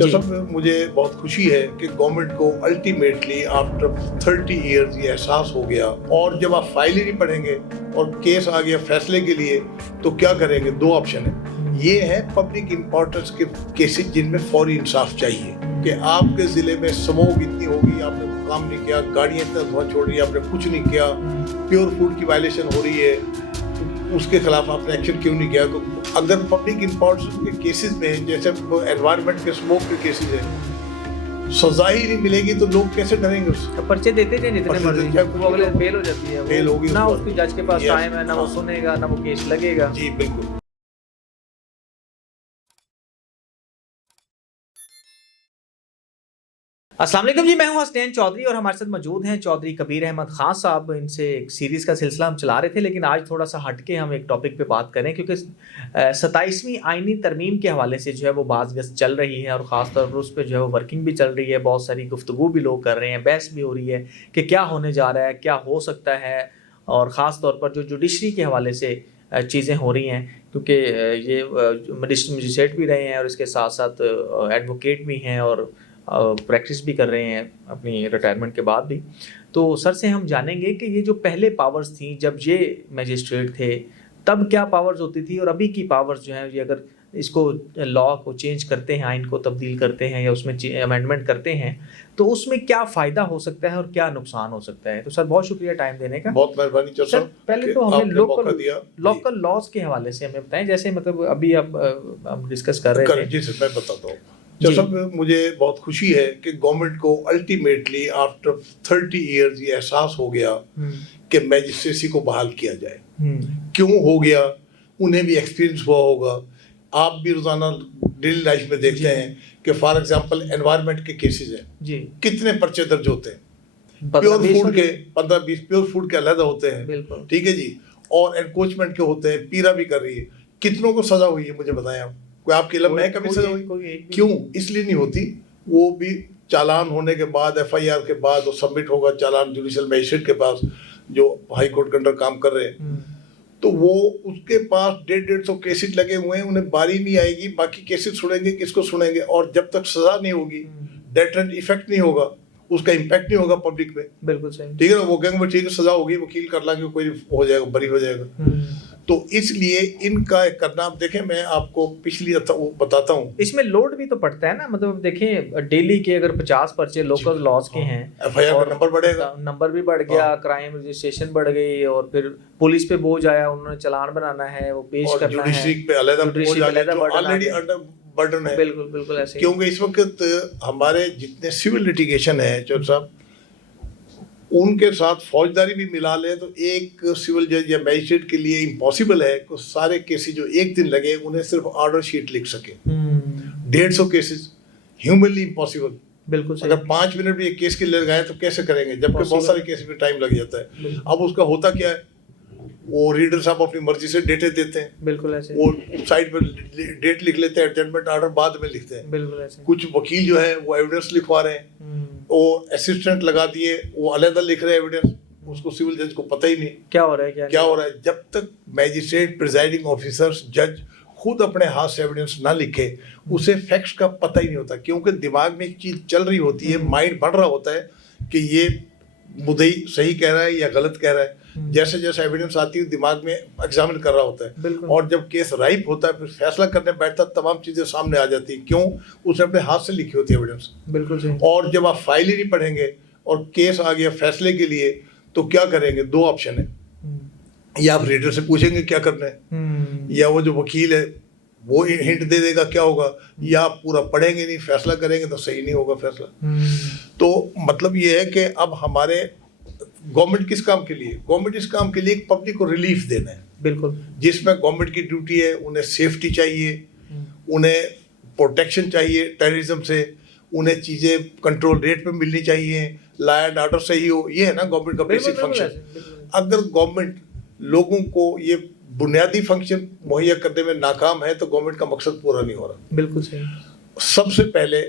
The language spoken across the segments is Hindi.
तो सब मुझे बहुत खुशी है कि गवर्नमेंट को अल्टीमेटली आफ्टर 30 इयर्स ये एहसास हो गया। और जब आप फाइल ही नहीं पढ़ेंगे और केस आ गया फैसले के लिए तो क्या करेंगे? दो ऑप्शन है। ये है पब्लिक इंपॉर्टेंस के केसेस जिनमें फौरी इंसाफ चाहिए कि आपके ज़िले में स्मोक इतनी होगी, आपने काम नहीं किया, गाड़ियाँ इतना धुआं छोड़ रही है, आपने कुछ नहीं किया, प्योर फूड की वायलेशन हो रही है, उसके खिलाफ आपने एक्शन क्यों नहीं किया? तो अगर पब्लिक इंपॉर्टेंस के केसेस में जैसे एनवायरनमेंट के स्मोक के केसेस है, सजा ही नहीं मिलेगी तो लोग कैसे डरेंगे उससे? पर्चे देते थे जितने मर्जी, वो अगले बेल हो जाती है, बेल होगी, ना उसकी जज के पास टाइम है, ना वो सुनेगा, ना वो केस लगेगा। जी बिल्कुल। अस्सलाम वालेकुम जी, मैं हूं हसनैन चौधरी और हमारे साथ मौजूद हैं चौधरी कबीर अहमद खान साहब। इनसे एक सीरीज़ का सिलसिला हम चला रहे थे, लेकिन आज थोड़ा सा हटके हम एक टॉपिक पे बात करें क्योंकि 27वीं आईनी तरमीम के हवाले से जो है वो बाज़ चल रही है और ख़ास तौर पर उस पर जो है वो वर्किंग भी चल रही है, बहुत सारी गुफ्तगू भी लोग कर रहे हैं, बहस भी हो रही है कि क्या होने जा रहा है, क्या हो सकता है। और ख़ास तौर पर जो जुडिशरी के हवाले से चीज़ें हो रही हैं, क्योंकि ये मजिस्ट्रेट भी रहे हैं और इसके साथ साथ एडवोकेट भी हैं और प्रैक्टिस भी कर रहे हैं अपनी रिटायरमेंट के बाद भी। तो सर से हम जानेंगे कि ये जो पहले पावर्स थी जब ये मजिस्ट्रेट थे तब क्या पावर्स होती थी और अभी की पावर्स जो हैं, ये अगर इसको लॉ को चेंज करते हैं, आइन को तब्दील करते हैं या उसमें अमेंडमेंट करते हैं तो उसमें क्या फ़ायदा हो सकता है और क्या नुकसान हो सकता है। तो सर बहुत शुक्रिया टाइम देने का। बहुत मेहरबानी सर पहले तो हमें लोकल लॉज के हवाले से हमें बताएं, जैसे मतलब अभी अब हम डिस्कस कर रहे थे। जी सर, मैं बताता हूँ। सब मुझे बहुत खुशी है कि गवर्नमेंट को अल्टीमेटली आफ्टर 30 इयर्स ये एहसास हो गया कि मैजिस्ट्रेसी को बहाल किया जाए। क्यों हो गया? उन्हें भी एक्सपीरियंस हुआ होगा, आप भी रोजाना डेली लाइफ में देखते हैं कि फॉर एग्जांपल एनवायरनमेंट के केसेस हैं, कितने पर्चे दर्ज होते हैं। प्योर फूड के 15-20 प्योर फूड के अलग होते हैं, ठीक है जी, और एनक्रोचमेंट के होते हैं, पीरा भी कर रही है। कितनों को सजा हुई है मुझे बताएं आप? कोई आपके इल्म में कभी सजा हुई? क्यों? इसलिए नहीं होती, वो भी चालान होने के बाद, FIR के बाद वो सबमिट होगा चालान जुडिशियल मजिस्ट्रेट के पास जो हाई कोर्ट के अंदर काम कर रहे हैं। तो वो उसके पास 150-150 केसेस लगे हुए हैं, उन्हें बारी नहीं आएगी, बाकी केसेस सुनेंगे, किसको सुनेंगे? और जब तक सजा नहीं होगी, डेटरेंट इफेक्ट नहीं होगा, उसका इम्पैक्ट नहीं होगा पब्लिक पे। बिल्कुल सही, ठीक है ना? वो कहेंगे ठीक है सजा होगी, वकील कर लाएंगे, कोई हो जाएगा, बरी हो जाएगा। तो इसलिए इनका करना, आप देखें मैं आपको पिछली बताता हूँ, इसमें लोड भी तो पड़ता है ना। मतलब देखें डेली के अगर 50 पर्चे लोकल लॉज के हैं, FIR का नंबर बढ़ेगा, नंबर भी बढ़ गया, क्राइम रजिस्ट्रेशन बढ़ गई और फिर पुलिस पे बोझ आया, उन्होंने चालान बनाना है, वो पेश करना है, जुडिशरी पे ऑलरेडी अंडर बर्डन है। बिल्कुल ऐसे, क्योंकि इस वक्त हमारे जितने सिविल लिटिगेशन है चौधरी साहब, उनके साथ फौजदारी भी मिला ले तो एक सिविल जज या मैजिस्ट्रेट के लिए इम्पॉसिबल है कि सारे केसेस जो एक दिन लगे उन्हें सिर्फ ऑर्डर शीट लिख सके। 150 केसेस ह्यूमनली इम्पॉसिबल। बिल्कुल सही। अगर 5 मिनट भी एक केस के लिए लगाए तो कैसे करेंगे, जबकि बहुत सारे केस में टाइम लग जाता है। अब उसका होता क्या है, वो रीडर साहब अपनी मर्जी से डेटे देते हैं, बिल्कुल ऐसे, वो साइड पर डेट लिख लेते हैं, एडजमेंट ऑर्डर बाद में लिखते हैं, बिल्कुल ऐसे। कुछ वकील जो है वो एविडेंस लिखवा रहे हैं, वो असिस्टेंट लगा दिए, वो अलग लिख रहे हैं एविडेंस, उसको सिविल जज को पता ही नहीं क्या हो रहा है, क्या हो रहा है। जब तक मैजिस्ट्रेट, प्रिजाइडिंग ऑफिसर्स, जज खुद अपने हाथ से एविडेंस ना लिखे, उसे फैक्ट्स का पता ही नहीं होता, क्योंकि दिमाग में एक चीज चल रही होती है, माइंड बढ़ रहा होता है कि ये मुद्दई सही कह रहा है या गलत कह रहा है। जैसे जैसे एविडेंस आती है दिमाग में एग्जामिन कर रहा होता है, और जब केस राइप होता है फिर फैसला करने बैठता है, तमाम चीजें सामने आ जाती है। क्यों? उसने अपने हाथ से लिखी होती है एविडेंस, बिल्कुल सही। और जब आप फाइल ही नहीं पढ़ेंगे और केस आ गया फैसले के लिए तो क्या करेंगे? दो ऑप्शन है, या आप रीडर से पूछेंगे क्या करना है, या वो जो वकील है वो हिंट दे देगा क्या होगा, या आप पूरा पढ़ेंगे नहीं, फैसला करेंगे तो सही नहीं होगा फैसला। तो मतलब ये है कि अब हमारे गवर्नमेंट किस काम के लिए? गवर्नमेंट इस काम के लिए पब्लिक को रिलीफ देना है, बिल्कुल, जिसमें गवर्नमेंट की ड्यूटी है, उन्हें सेफ्टी चाहिए, उन्हें प्रोटेक्शन चाहिए टेररिज्म से, उन्हें चीज़ें कंट्रोल रेट पे मिलनी चाहिए, लॉ एंड ऑर्डर सही हो, ये है ना गवर्नमेंट का बेसिक फंक्शन। अगर गवर्नमेंट लोगों को ये बुनियादी फंक्शन मुहैया करने में नाकाम है तो गवर्नमेंट का मकसद पूरा नहीं हो रहा। बिल्कुल सही। सबसे पहले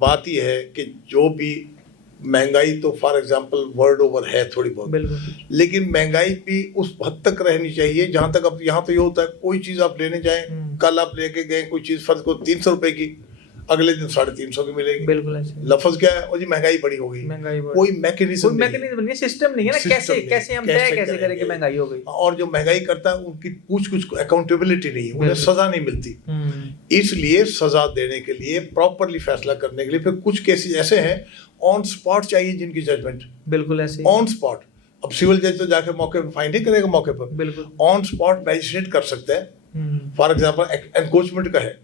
बात यह है कि जो भी महंगाई, तो फॉर एग्जांपल वर्ल्ड ओवर है थोड़ी बहुत, लेकिन महंगाई भी उस हद तक रहनी चाहिए जहां तक, अब यहाँ तो ये होता है कोई चीज़ आप लेने जाएं, कल आप लेके गए कोई चीज़ फर्ज को 300 रुपए की, अगले दिन 350 की मिलेगी। बिल्कुल ऐसे। लफ्ज क्या है, और जी महंगाई बड़ी हो गई, कोई मैकेनिज्म नहीं, सिस्टम नहीं है ना, कैसे हम तय कैसे करें कि महंगाई हो गई। और जो महंगाई करता है उनकी कुछ अकाउंटेबिलिटी नहीं है, उन्हें सजा नहीं मिलती। इसलिए सजा देने के लिए, प्रॉपरली फैसला करने के लिए फिर कुछ केसेस ऐसे हैं ऑन स्पॉट चाहिए जिनकी जजमेंट। बिल्कुल ऐसे ऑन स्पॉट। अब सिविल जज तो जाके मौके पर फाइन नहीं करेगा मौके पर, बिल्कुल ऑन स्पॉट मैजिस्ट्रेट कर सकते हैं। फॉर एग्जाम्पल एनक्रोचमेंट का है,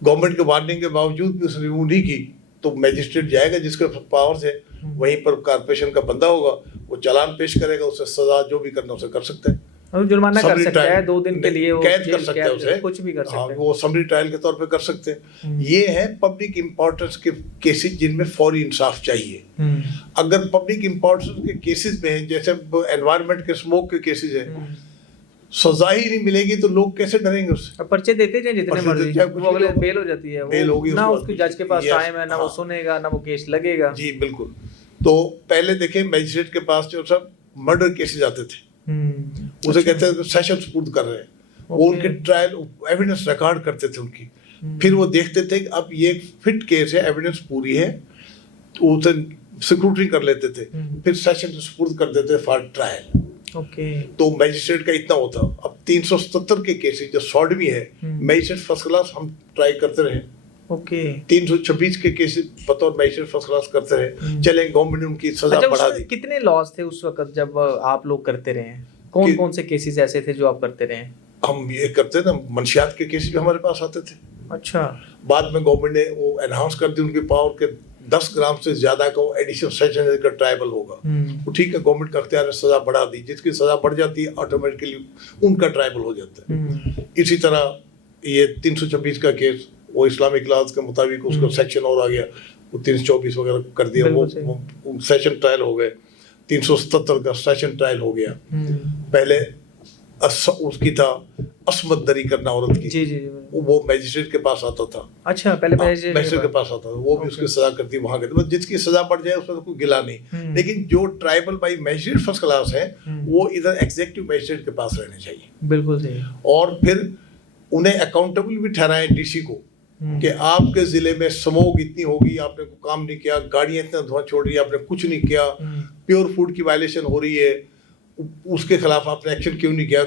गवर्नमेंट के वार्निंग के बावजूद भी उसने रिमूव नहीं की, तो मैजिस्ट्रेट जाएगा जिसके पावर है, वहीं पर कारपोरेशन का बंदा होगा, वो चालान पेश करेगा, उसे सजा जो भी करना उसे कर सकते हैं। जुर्माना कर सकता है, 2 दिन के लिए कैद कर सकते हैं उसे, कुछ भी कर सकते हैं। वो समरी ट्रायल के तौर पे कर सकते हैं। ये है पब्लिक इंपॉर्टेंस के केसेस जिनमें फौरी इंसाफ चाहिए। अगर पब्लिक इंपॉर्टेंस के केसेस में, जैसे एनवायरनमेंट के, स्मोक के केसेस है, सजा ही नहीं मिलेगी तो लोग कैसे डरेंगे उससे। पर्चे देते जाए जितने मर्जी, वो अगले बेल हो जाती है, बेल होगी, ना उसको जज के पास टाइम है, ना वो सुनेगा, ना वो केस लगेगा। जी बिल्कुल। तो पहले देखें मैजिस्ट्रेट के पास जो सब मर्डर केसेस आते थे, उसे कहते हैं सेशन सुपुर्द कर रहे हैं, वो उनके ट्रायल एविडेंस रिकॉर्ड करते थे उनकी, फिर वो देखते थे कि अब ये फिट केस है, एविडेंस पूरी है, तो उसे सिक्रूटरी कर लेते थे, फिर सेशन सुपुर्द कर देते फॉर ट्रायल। तो मैजिस्ट्रेट का इतना होता। अब 377 के केसेस जो सॉडमी है, मैजिस्ट्रेट फर्स्ट क्लास हम ट्राई करते रहे। 326 के केसेस बतौर मैजिस्ट्रेट फर्स्ट क्लास करते रहे। चले गवर्नमेंट ने उनकी सजा बढ़ा दी। कितने लॉज थे उस वक्त जब आप लोग करते रहे? कौन से केसेस ऐसे थे जो आप करते रहे? हम ये करते ना, मंशियात के केसेस भी हमारे पास आते थे। अच्छा। बाद में गवर्नमेंट ने वो एनहांस कर दी उनकी पावर के 10 ग्राम से ज्यादा का एडिशनल सेशन का ट्राइबल होगा। वो ठीक है, गवर्नमेंट का अख्तियार है, सजा बढ़ा दी, जिसकी सजा बढ़ जाती है ऑटोमेटिकली उनका ट्राइबल हो जाता है। इसी तरह ये 326 का केस, वो इस्लामिक लॉज के मुताबिक उसको सेक्शन और आ गया, वो 324 वगैरह कर दिया, वो सेशन ट्रायल हो गए। 377 का सेशन ट्रायल हो गया। पहले उसकी था असमत दरी करना औरत की, जी, वो मैजिस्ट्रेट के पास आता था। अच्छा, पहले मैजिस्ट्रेट के पास आता था, वो भी उसकी सजा करती, वहां करती, जिसकी सजा बढ़ जाए उसमें तो कोई गिला नहीं। लेकिन जो tribal by magistrate first class है, वो इधर एग्जीक्यूटिव मैजिस्ट्रेट के पास रहने चाहिए। बिल्कुल सही। और फिर उन्हें अकाउंटेबल भी ठहराएं डीसी को, कि आपके जिले में स्मोक इतनी होगी, आपने कोई काम नहीं किया, गाड़ियां इतना धुआं छोड़ रही है, आपने कुछ नहीं किया, प्योर फूड की वायलेशन हो रही है, उसके खिलाफ आपने एक्शन क्यों नहीं किया।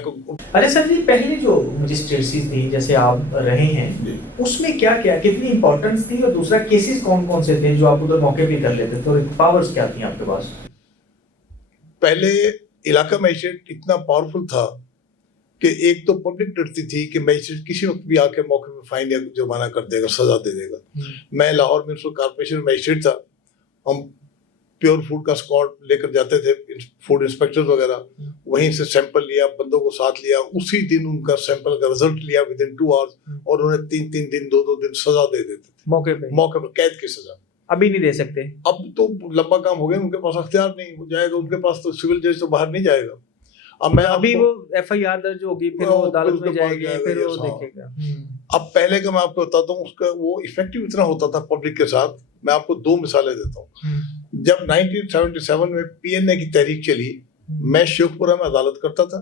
अरे सर जी, पहले जो मजिस्ट्रेसी थी, जैसे आप रहे हैं, उसमें क्या क्या कितनी इंपॉर्टेंस थी, और दूसरा केसेस कौन से थे जो आप उधर मौके पे कर लेते, तो पावर्स क्या थी आपके पास? पहले इलाका मजिस्ट्रेट इतना पावरफुल था कि एक तो पब्लिक डरती थी कि मैजिस्ट्रेट किसी वक्त भी आके मौके पे फाइन या जुर्माना कर देगा, सजा दे देगा। मैं लाहौर म्युनिसिपल कॉर्पोरेशन मैजिस्ट्रेट था, हम प्योर फूड का स्क्वाड लेकर जाते थे, फूड इंस्पेक्टर वगैरह, वहीं से सैंपल लिया, बंदों को साथ लिया, उसी दिन उनका सैंपल का रिजल्ट लिया विदिन 2 आवर्स, और उन्हें 3 दिन 2 दिन सजा दे देते थे मौके पे कैद की सजा। अभी नहीं दे सकते? अब तो लंबा काम हो गया, उनके पास अख्तियार नहीं हो जाएगा, उनके पास तो सिविल जज तो बाहर नहीं जाएगा। अब मैं अभी वो FIR दर्ज होगी, फिर वो अदालत में जाएगी, फिर वो देखेगा। अब पहले का मैं आपको बताता हूँ, उसका वो इफेक्टिव इतना होता था पब्लिक के साथ। मैं आपको 2 मिसालें देता हूँ। जब 1977 में PNA की तहरीक चली, मैं शेखपुरा में अदालत करता था,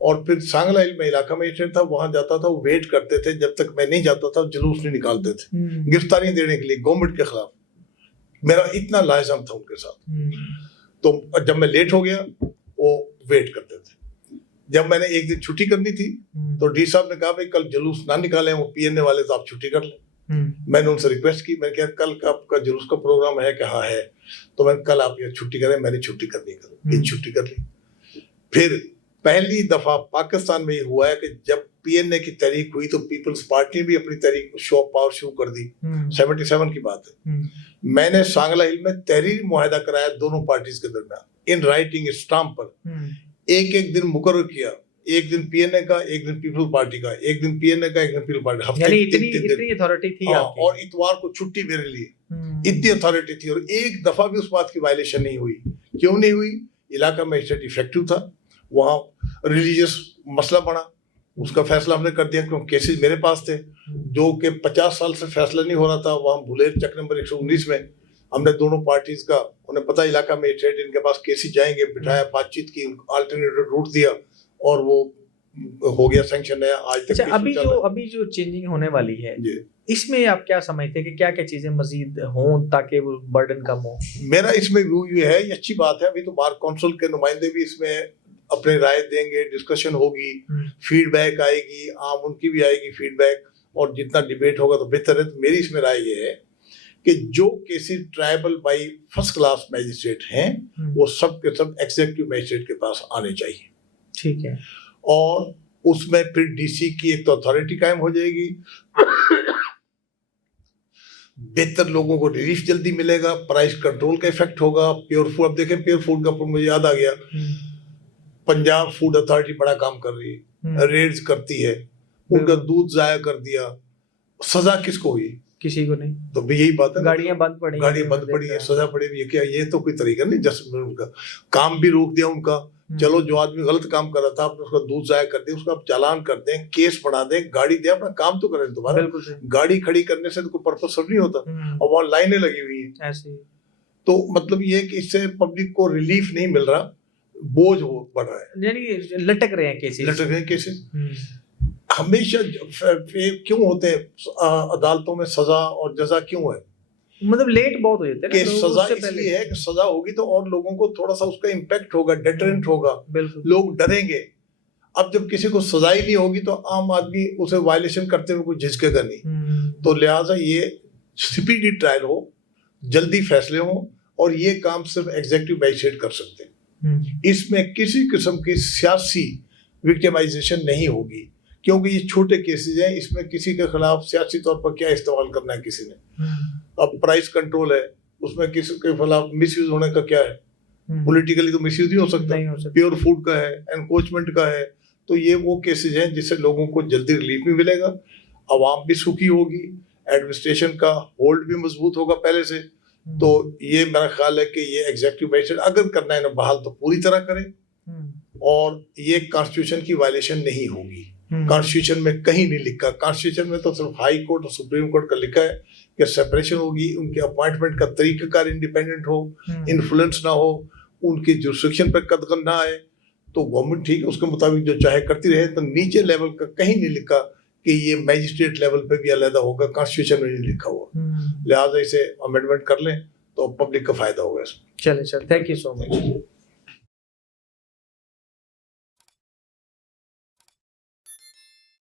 और फिर सांगला हिल में इलाका मजिस्ट्रेट था, वहां जाता था, वो वेट करते थे जब तक मैं नहीं जाता था, जुलूस नहीं निकालते थे गिरफ्तारी देने के लिए गवर्नमेंट के खिलाफ। मेरा इतना लाजम था उनके साथ। तो जब मैं लेट हो गया, वो वेट करते थे। जब मैंने एक दिन छुट्टी करनी थी, तो डी साहब ने कहा भाई कल जुलूस ना निकालें, वो PNA वाले, तो आप छुट्टी कर लें। मैंने उनसे रिक्वेस्ट की, मैंने कहा कल का आपका जुलूस का प्रोग्राम है? कि हाँ है। तो मैंने कल आप ये छुट्टी करें, मैंने छुट्टी करनी कर, ये छुट्टी कर ली। फिर पहली दफा पाकिस्तान में ये हुआ है कि जब PNA की तहरीक हुई, तो पीपल्स पार्टी भी अपनी तहरीक शो ऑफ पावर शुरू कर दी। 77 की बात है। मैंने सांगला हिल में तहरीर मुआहदा कराया दोनों पार्टीज के दरमियान, इन राइटिंग स्टाम्प पर। एक दिन मुकर्रर किया, एक दिन PNA का, एक दिन पीपल पार्टी का, एक दिन PNA का, एक दिन पीपल पार्टी, हफ्ते इतनी अथॉरिटी थी आपकी। और इतवार को छुट्टी मेरे लिए, इतनी अथॉरिटी थी। और एक दफा भी उस बात की वायलेशन नहीं हुई। क्यों नहीं हुई? इलाका मजिस्ट्रेट इफेक्टिव था, वहाँ रिलीजियस मसला बना, उसका फैसला हमने कर दिया, क्योंकि केसेस मेरे पास थे जो कि 50 साल से फैसला नहीं हो रहा था। वहाँ भुलेर चक नंबर 119 में हमने दोनों पार्टीज का, उन्हें पता इलाका मजिस्ट्रेट इनके पास केसेस जाएंगे, बिठाया, बातचीत की, अल्टरनेटिव रूट दिया, और वो हो गया, सैंक्शन है, आज तक अच्छा, केस चल रहा है। अभी जो चेंजिंग होने वाली है जी, इसमें आप क्या समझते हैं कि क्या क्या चीजें मजीद हों ताकि वो बर्डन कम हो? मेरा इसमें व्यू ये है, ये अच्छी बात है, अभी तो बार काउंसिल के नुमाइंदे भी इसमें अपने राय देंगे, डिस्कशन होगी, फीडबैक आएगी, आम उनकी भी आएगी फीडबैक, और जितना डिबेट होगा तो बेहतर है। तो मेरी इसमें राय ये है कि जो cases tribal by first class magistrate हैं वो सब के सब एग्जीक्यूटिव मैजिस्ट्रेट के पास आने चाहिए। ठीक है। और उसमें फिर डीसी की एक तो अथॉरिटी कायम हो जाएगी, बेहतर लोगों को रिलीफ जल्दी मिलेगा, प्राइस कंट्रोल का इफेक्ट होगा। प्योर फूड, अब देखें प्योर फूड का मुझे याद आ गया, पंजाब फूड अथॉरिटी बड़ा काम कर रही है, रेड्स करती है, उनका दूध जाया कर दिया, सजा किसको हुई? किसी को नहीं। तो भी यही बात है, गाड़ियां बंद पड़ी, गाड़ियां बंद पड़ी है, सजा पड़ी है, क्या ये तो कोई तरीका नहीं? जस्ट उनका काम भी रोक दिया उनका। चलो जो आदमी गलत काम कर रहा था आपने उसका दूध जाया कर दिया, उसका आप चालान कर दें, केस बढ़ा दें, गाड़ी दे, अपना काम तो करें दोबारा। गाड़ी खड़ी करने से तो कोई पर्पस सर्व नहीं होता, और वहाँ लाइनें लगी हुई है ऐसे। तो मतलब ये कि इससे पब्लिक को रिलीफ नहीं मिल रहा, बोझ हो बढ़ रहा है, यानी लटक रहे हैं केसेस, लटक रहे हैं केसेस। हमेशा क्यों होते हैं अदालतों में सजा और जजा क्यों है? मतलब लेट बहुत हो जाते हैं कि सजा इसलिए है कि सजा होगी तो और लोगों को थोड़ा सा उसका इम्पैक्ट होगा, डेटरेंट होगा, लोग डरेंगे। अब जब किसी को सजा ही नहीं होगी तो आम आदमी उसे वायलेशन करते हुए कोई झिझकेगा नहीं। तो लिहाजा ये स्पीडी ट्रायल हो, जल्दी फैसले हो, और ये काम सिर्फ एग्जीक्यूटिव मैजिस्ट्रेट कर सकते हैं। इसमें किसी किस्म की सियासी विक्टिमाइजेशन नहीं होगी, क्योंकि ये छोटे केसेस हैं, इसमें किसी के खिलाफ सियासी तौर पर क्या इस्तेमाल करना है किसी ने। अब प्राइस कंट्रोल है, उसमें किसी के खिलाफ मिसयूज होने का क्या है? पॉलिटिकली तो मिसयूज नहीं हो सकता। प्योर फूड का है, एनक्रोचमेंट का है, तो ये वो केसेस हैं जिससे लोगों को जल्दी रिलीफ भी मिलेगा, आवाम भी सुखी होगी, एडमिनिस्ट्रेशन का होल्ड भी मजबूत होगा पहले से। तो ये मेरा ख्याल है कि ये एग्जीक्यूटिव मैजिस्ट्रेट अगर करना है ना बहाल तो पूरी तरह करें, और ये कॉन्स्टिट्यूशन की वायलेशन नहीं होगी। कॉन्स्टिट्यूशन में कहीं नहीं लिखा, कॉन्स्टिट्यूशन में तो सिर्फ हाई कोर्ट और सुप्रीम कोर्ट का लिखा है कि सेपरेशन होगी, उनके अपॉइंटमेंट का तरीकाकार इंडिपेंडेंट हो, इन्फ्लुएंस ना हो, उनकी जुरिस्डिक्शन पर कदम ना आए, तो गवर्नमेंट ठीक है उसके मुताबिक जो चाहे करती रहे। तो नीचे लेवल का कहीं नहीं लिखा कि ये मैजिस्ट्रेट लेवल पे भी अलग होगा, कॉन्स्टिट्यूशन में नहीं लिखा हुआ। लिहाजा इसे अमेंडमेंट कर लें तो पब्लिक का फायदा होगा इसमें। चले sir, thank you so much.